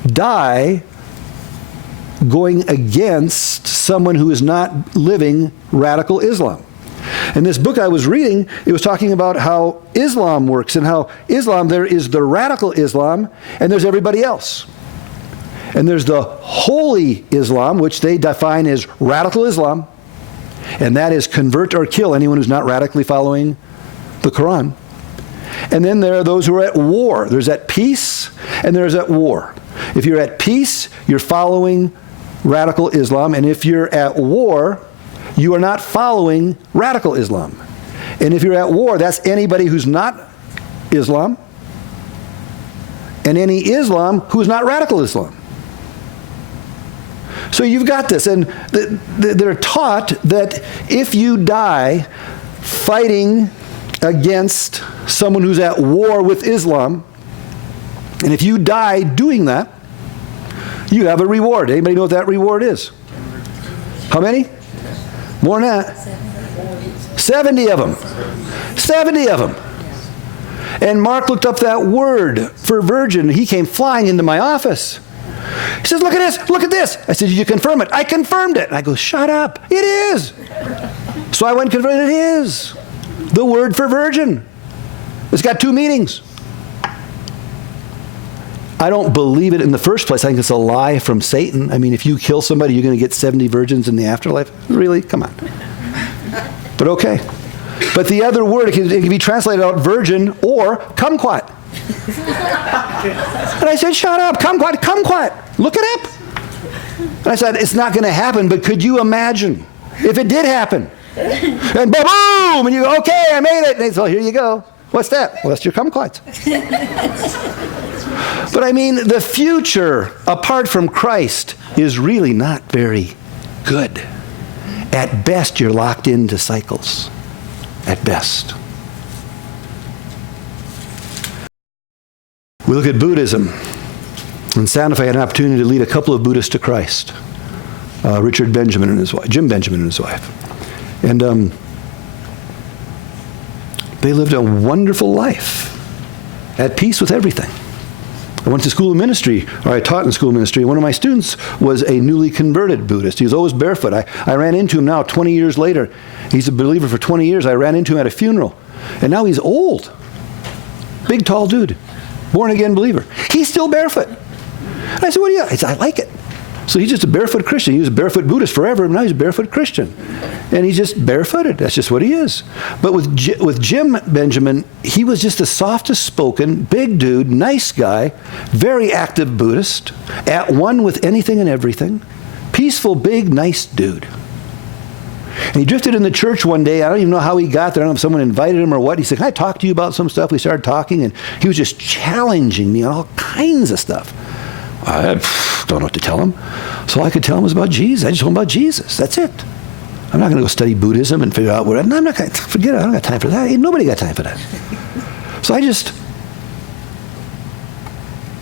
die going against someone who is not living radical Islam. In this book I was reading, it was talking about how Islam works, and how Islam, there is the radical Islam, and there's everybody else. And there's the holy Islam, which they define as radical Islam, and that is convert or kill anyone who's not radically following the Quran. And then there are those who are at war. There's at peace, and there's at war. If you're at peace, you're following radical Islam, and if you're at war, you are not following radical Islam. And if you're at war, that's anybody who's not Islam and any Islam who's not radical Islam. So you've got this, and they're taught that if you die fighting against someone who's at war with Islam, and if you die doing that, you have a reward. Anybody know what that reward is? How many? More than that. 70 of them. 70 of them. And Mark looked up that word for virgin. He came flying into my office. He says, look at this, look at this. I said, did you confirm it? I confirmed it. And I go, shut up. It is. So I went and confirmed it. It is. The word for virgin. It's got two meanings. I don't believe it in the first place. I think it's a lie from Satan. I mean, if you kill somebody, you're going to get 70 virgins in the afterlife? Really? Come on. But okay. But the other word, it can be translated out virgin or kumquat. And I said, shut up, kumquat. Look it up. And I said, it's not going to happen, but could you imagine if it did happen? And boom, and you go, okay, I made it. And they say, here you go. What's that? Well, that's your kumquats. But I mean, the future, apart from Christ, is really not very good. At best, you're locked into cycles. At best. We look at Buddhism. In Santa Fe, I had an opportunity to lead a couple of Buddhists to Christ. Jim Benjamin and his wife. And they lived a wonderful life, at peace with everything. I went to school of ministry, or I taught in school of ministry. One of my students was a newly converted Buddhist. He was always barefoot. I ran into him now 20 years later. He's a believer for 20 years. I ran into him at a funeral. And now he's old. Big, tall dude. Born-again believer. He's still barefoot. And I said, what do you? I said, I like it. So he's just a barefoot Christian. He was a barefoot Buddhist forever, and now he's a barefoot Christian. And he's just barefooted. That's just what he is. But with Jim Benjamin, he was just the softest spoken, big dude, nice guy, very active Buddhist, at one with anything and everything, peaceful, big, nice dude. And he drifted in the church one day. I don't even know how he got there. I don't know if someone invited him or what. He said, can I talk to you about some stuff? We started talking, and he was just challenging me on all kinds of stuff. I don't know what to tell him. So all I could tell him was about Jesus. I just told him about Jesus. That's it. I'm not going to go study Buddhism and figure out what. I'm not going to forget it. I don't got time for that. Ain't nobody got time for that. So I just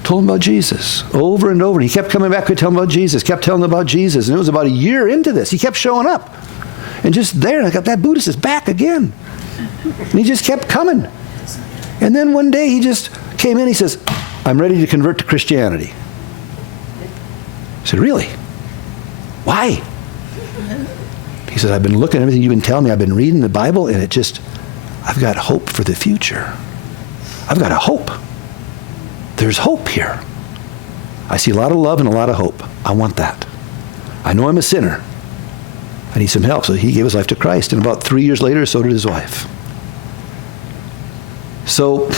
told him about Jesus over and over. And he kept coming back to tell him about Jesus. Kept telling him about Jesus. And it was about a year into this. He kept showing up. And just there, and I got that Buddhist is back again. And he just kept coming. And then one day he just came in. He says, I'm ready to convert to Christianity. I said, really? Why? He said, I've been looking at everything you've been telling me. I've been reading the Bible, and I've got hope for the future. I've got a hope. There's hope here. I see a lot of love and a lot of hope. I want that. I know I'm a sinner. I need some help. So he gave his life to Christ, and about 3 years later, so did his wife. So,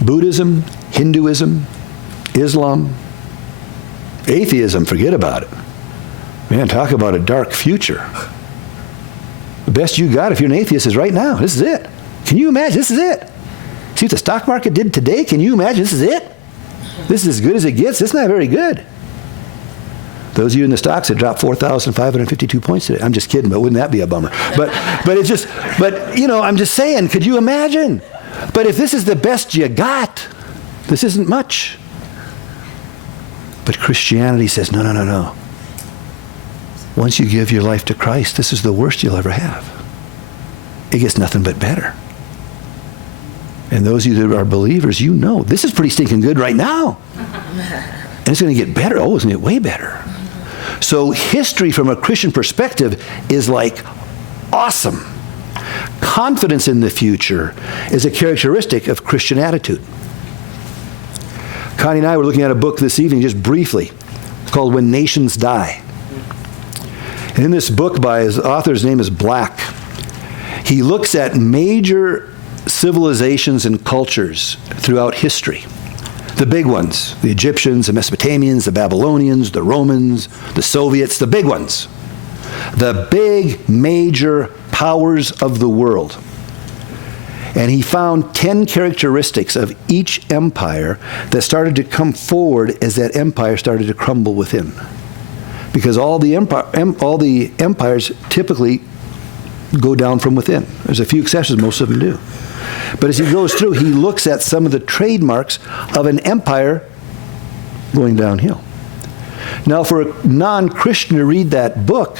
Buddhism, Hinduism, Islam, atheism, forget about it. Man, talk about a dark future. The best you got if you're an atheist is right now. This is it. Can you imagine? This is it. See what the stock market did today? Can you imagine? This is it. This is as good as it gets. It's not very good. Those of you in the stocks that dropped 4,552 points today. I'm just kidding, but wouldn't that be a bummer? But you know, I'm just saying, could you imagine? But if this is the best you got, this isn't much. But Christianity says, no. Once you give your life to Christ, this is the worst you'll ever have. It gets nothing but better. And those of you that are believers, you know, this is pretty stinking good right now. And it's going to get better. Oh, it's going to get way better. So history from a Christian perspective is like awesome. Confidence in the future is a characteristic of Christian attitude. Connie and I were looking at a book this evening, just briefly. It's called When Nations Die. And in this book, by his author's name is Black, he looks at major civilizations and cultures throughout history. The big ones, the Egyptians, the Mesopotamians, the Babylonians, the Romans, the Soviets, the big ones. the big major powers of the world. And he found 10 characteristics of each empire that started to come forward as that empire started to crumble within. Because all the empires typically go down from within. There's a few exceptions, most of them do. But as he goes through, he looks at some of the trademarks of an empire going downhill. Now, for a non-Christian to read that book,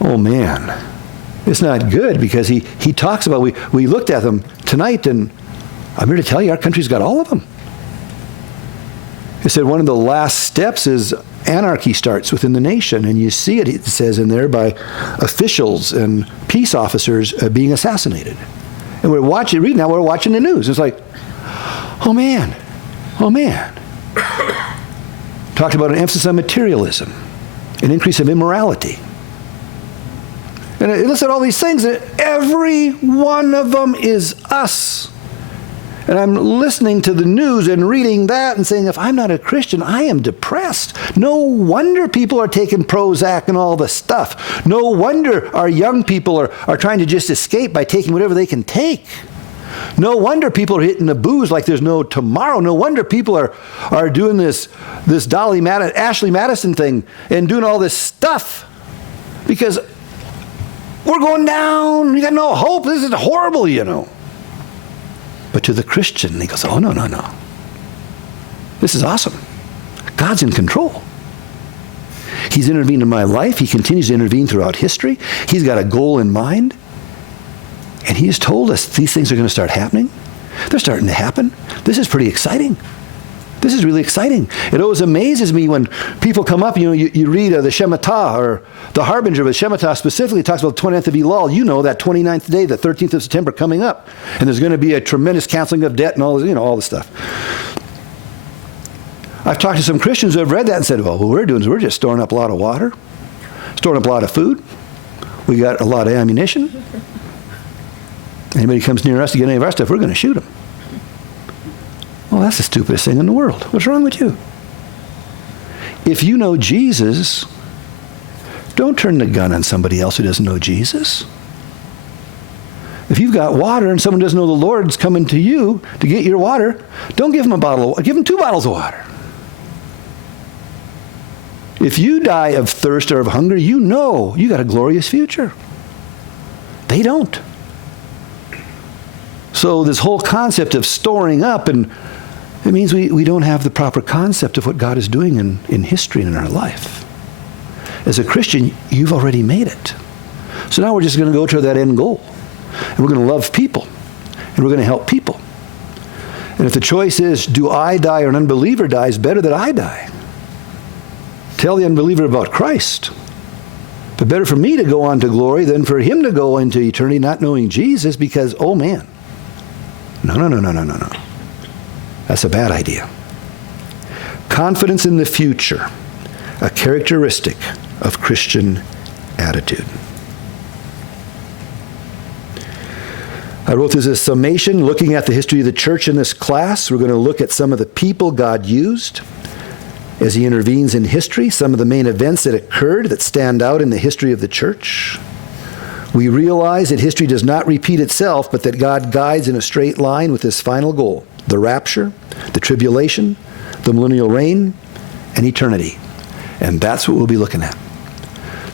oh man, it's not good, because he talks about, we looked at them tonight, and I'm here to tell you our country's got all of them. He said one of the last steps is anarchy starts within the nation, and you see it, it says in there, by officials and peace officers being assassinated. And we're watching the news. It's like, oh man. Talked about an emphasis on materialism, an increase of immorality. And it lists all these things, and every one of them is us. And I'm listening to the news and reading that and saying, if I'm not a Christian, I am depressed. No wonder people are taking Prozac and all the stuff. No wonder our young people are trying to just escape by taking whatever they can take. No wonder people are hitting the booze like there's no tomorrow. No wonder people are doing this Ashley Madison thing and doing all this stuff. Because we're going down. We got no hope. This is horrible, you know. But to the Christian, he goes, oh, no. This is awesome. God's in control. He's intervened in my life. He continues to intervene throughout history. He's got a goal in mind. And he has told us these things are going to start happening. They're starting to happen. This is pretty exciting. This is really exciting. It always amazes me when people come up, you read the Shemitah, or the Harbinger, but Shemitah specifically talks about the 29th of Elul. You know, that 29th day, the 13th of September coming up. And there's going to be a tremendous canceling of debt and all this, all this stuff. I've talked to some Christians who have read that and said, well, what we're doing is we're just storing up a lot of water, storing up a lot of food. We got a lot of ammunition. Anybody comes near us to get any of our stuff, we're going to shoot them. Well, that's the stupidest thing in the world. What's wrong with you? If you know Jesus, don't turn the gun on somebody else who doesn't know Jesus. If you've got water and someone doesn't know the Lord's coming to you to get your water, don't give them a bottle of water. Give them 2 bottles of water. If you die of thirst or of hunger, you know you got a glorious future. They don't. So this whole concept of storing up, and it means we don't have the proper concept of what God is doing in history and in our life. As a Christian, you've already made it. So now we're just going to go to that end goal. And we're going to love people. And we're going to help people. And if the choice is, do I die or an unbeliever die, it's better that I die. Tell the unbeliever about Christ. But better for me to go on to glory than for him to go into eternity not knowing Jesus, because, oh man. No. That's a bad idea. Confidence in the future, a characteristic of Christian attitude. I wrote this as a summation, looking at the history of the church in this class. We're going to look at some of the people God used as he intervenes in history, some of the main events that occurred that stand out in the history of the church. We realize that history does not repeat itself, but that God guides in a straight line with his final goal, the rapture, the tribulation, the millennial reign, and eternity. And that's what we'll be looking at.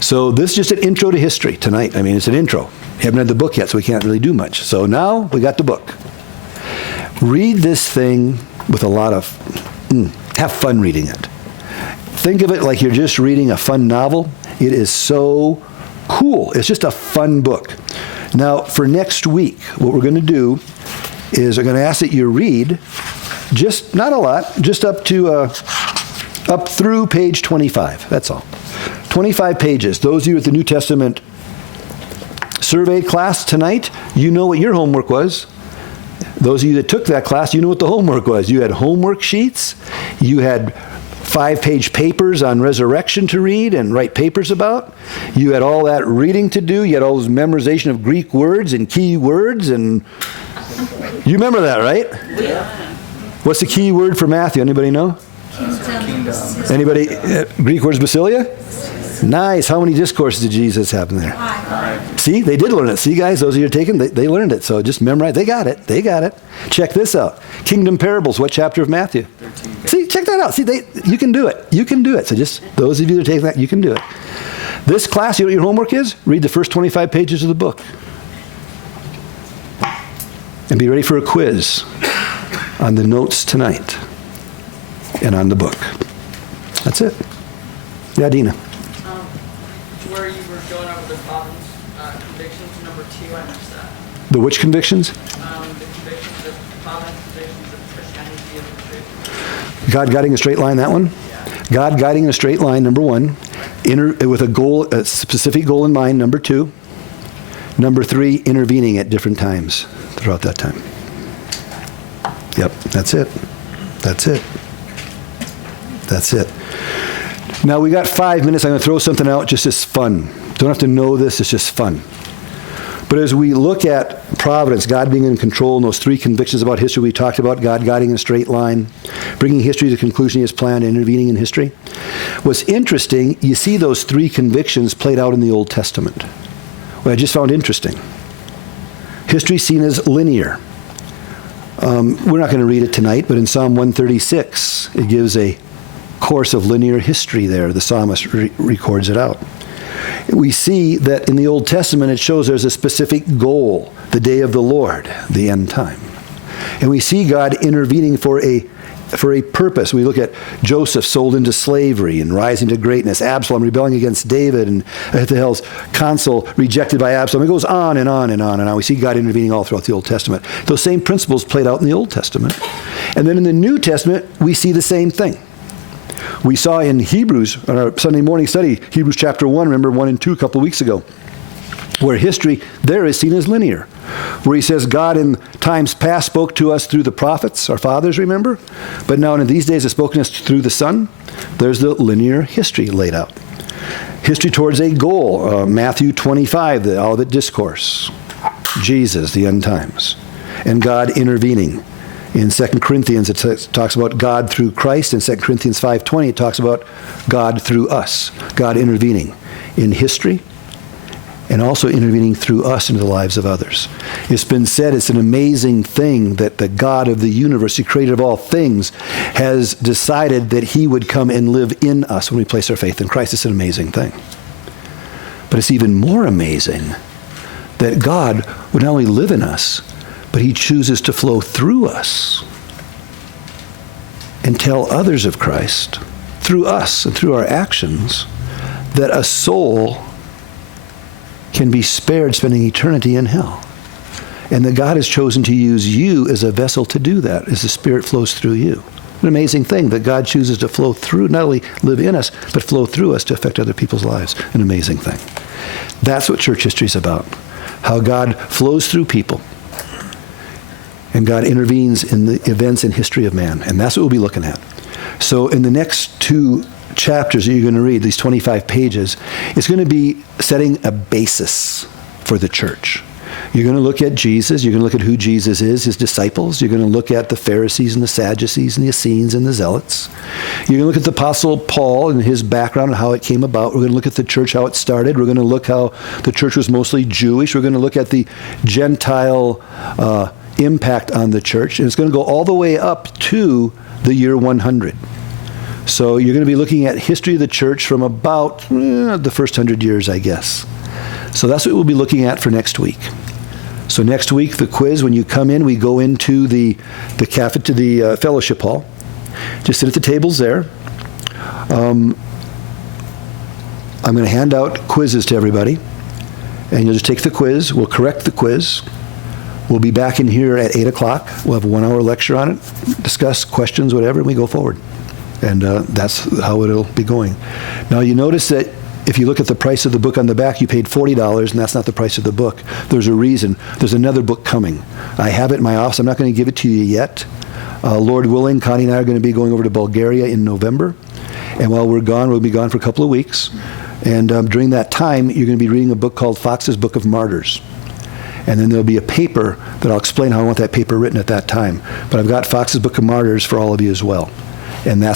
So this is just an intro to history tonight. I mean, it's an intro. We haven't read the book yet, so we can't really do much. So now we got the book. Read this thing with a lot of, have fun reading it. Think of it like you're just reading a fun novel. It is so cool. It's just a fun book. Now, for next week, what we're going to do is we're going to ask that you read just, not a lot, just up through page 25. That's all. 25 pages. Those of you at the New Testament survey class tonight, you know what your homework was. Those of you that took that class, you know what the homework was. You had homework sheets. You had 5-page papers on resurrection to read and write papers about. You had all that reading to do. You had all those memorization of Greek words and key words. And you remember that, right? Yeah. What's the key word for Matthew? Anybody know? Kingdom. Anybody? Greek words, basilia? Nice. How many discourses did Jesus have in there? 5. See, they did learn it. See, guys, those of you who are taking, they learned it. So just memorize. They got it. They got it. Check this out. Kingdom parables. What chapter of Matthew? 13. See, check that out. See, you can do it. You can do it. So just those of you that are taking that, you can do it. This class, you know what your homework is? Read the first 25 pages of the book. And be ready for a quiz on the notes tonight and on the book. That's it. Yeah, Dina. Where you were going over the Providence convictions, number 2, I missed that. The which convictions? The convictions of Providence convictions of Christianity and the God guiding a straight line, that one? Yeah. God guiding in a straight line, number 1. With a goal, a specific goal in mind, number 2. Number 3, intervening at different times throughout that time. Yep, that's it. That's it. That's it. Now, we got 5 minutes. I'm going to throw something out just as fun. Don't have to know this. It's just fun. But as we look at providence, God being in control, and those 3 convictions about history we talked about, God guiding in a straight line, bringing history to the conclusion he has planned, intervening in history. What's interesting, you see those 3 convictions played out in the Old Testament. What I just found interesting. History seen as linear. We're not going to read it tonight, but in Psalm 136, it gives a course of linear history there. The psalmist records it out. We see that in the Old Testament, it shows there's a specific goal, the day of the Lord, the end time. And we see God intervening for a purpose. We look at Joseph sold into slavery and rising to greatness, Absalom rebelling against David, and Ahithophel's counsel rejected by Absalom. It goes on and on and on and on. We see God intervening all throughout the Old Testament. Those same principles played out in the Old Testament. And then in the New Testament, we see the same thing. We saw in Hebrews, on our Sunday morning study, Hebrews chapter 1, remember 1 and 2 a couple of weeks ago, where history there is seen as linear, where he says God in times past spoke to us through the prophets, our fathers, remember? But now in these days has spoken to us through the Son. There's the linear history laid out. History towards a goal, Matthew 25, the Olivet Discourse, Jesus, the end times, and God intervening. In 2 Corinthians, it talks about God through Christ. In 2 Corinthians 5:20, it talks about God through us, God intervening in history and also intervening through us into the lives of others. It's been said it's an amazing thing that the God of the universe, the creator of all things, has decided that he would come and live in us when we place our faith in Christ. It's an amazing thing. But it's even more amazing that God would not only live in us, but he chooses to flow through us and tell others of Christ through us and through our actions that a soul can be spared spending eternity in hell. And that God has chosen to use you as a vessel to do that as the Spirit flows through you. An amazing thing that God chooses to flow through, not only live in us, but flow through us to affect other people's lives. An amazing thing. That's what church history is about. How God flows through people. And God intervenes in the events and history of man. And that's what we'll be looking at. So in the next 2 chapters that you're going to read, these 25 pages, it's going to be setting a basis for the church. You're going to look at Jesus. You're going to look at who Jesus is, his disciples. You're going to look at the Pharisees and the Sadducees and the Essenes and the Zealots. You're going to look at the Apostle Paul and his background and how it came about. We're going to look at the church, how it started. We're going to look how the church was mostly Jewish. We're going to look at the Gentile impact on the church. And it's going to go all the way up to the year 100. So you're going to be looking at history of the church from about the first 100 years, I guess. So that's what we'll be looking at for next week. So next week, the quiz, when you come in, we go into the fellowship hall. Just sit at the tables there. I'm going to hand out quizzes to everybody. And you'll just take the quiz. We'll correct the quiz. We'll be back in here at 8 o'clock. We'll have a 1-hour lecture on it, discuss questions, whatever, and we go forward. And that's how it'll be going. Now, you notice that if you look at the price of the book on the back, you paid $40, and that's not the price of the book. There's a reason. There's another book coming. I have it in my office. I'm not going to give it to you yet. Lord willing, Connie and I are going to be going over to Bulgaria in November. And while we're gone, we'll be gone for a couple of weeks. And during that time, you're going to be reading a book called Fox's Book of Martyrs. And then there'll be a paper that I'll explain how I want that paper written at that time. But I've got Fox's Book of Martyrs for all of you as well. And that's